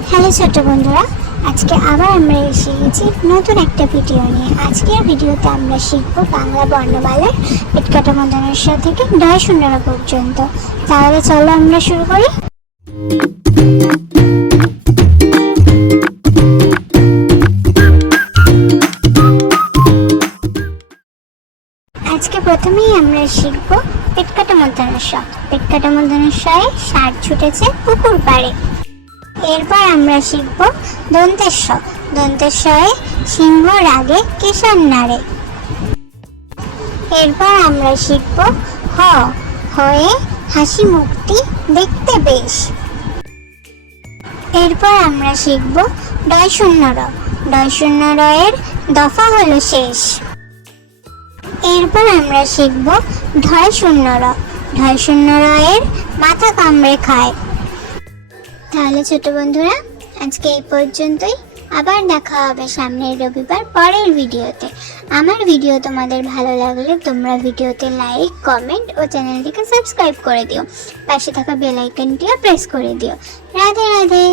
Hello ছোট বন্ধুরা, আজকে আবার আমরা এসে গেছি নতুন একটা ভিডিও নিয়ে। আজকের ভিডিওতে আমরা শিখব বাংলা বর্ণমালার পেটকাটা মধ্যাহ্ন থেকে ঢ শূন্য পর্যন্ত। তাহলে চলো আমরা শুরু করি। আজকে প্রথমেই আমরা শিখব পেটকাটা মধ্যাহ্ন স। পেটকাটা মধ্যাহ্ন শয়ে ষাঁড় ছুটেছে পুকুর পাড়ে। এরপর আমরা শিখব দন্তের স। দন্তের শয়ে সিংহ রাগে কেশর নাড়ে। এরপর আমরা শিখব হ। হয়ে হাসি মুখটি দেখতে বেশ। এরপর আমরা শিখব ডয় শূন্য র। ডয় শূন্য র এর দফা হলো শেষ। এরপর আমরা শিখব ঢয় শূন্য র। ঢয় শূন্য র এর মাথা কামড়ে খায়। তাহলে ছোট বন্ধুরা, আজকে এই পর্যন্তই। আবার দেখা হবে সামনের রবিবার পরের ভিডিওতে। আমার ভিডিও তোমাদের ভালো লাগলে তোমরা ভিডিওতে লাইক, কমেন্ট ও চ্যানেলটিকে সাবস্ক্রাইব করে দিও। পাশে থাকা বেল আইকনটিও প্রেস করে দিও। রাধে রাধে।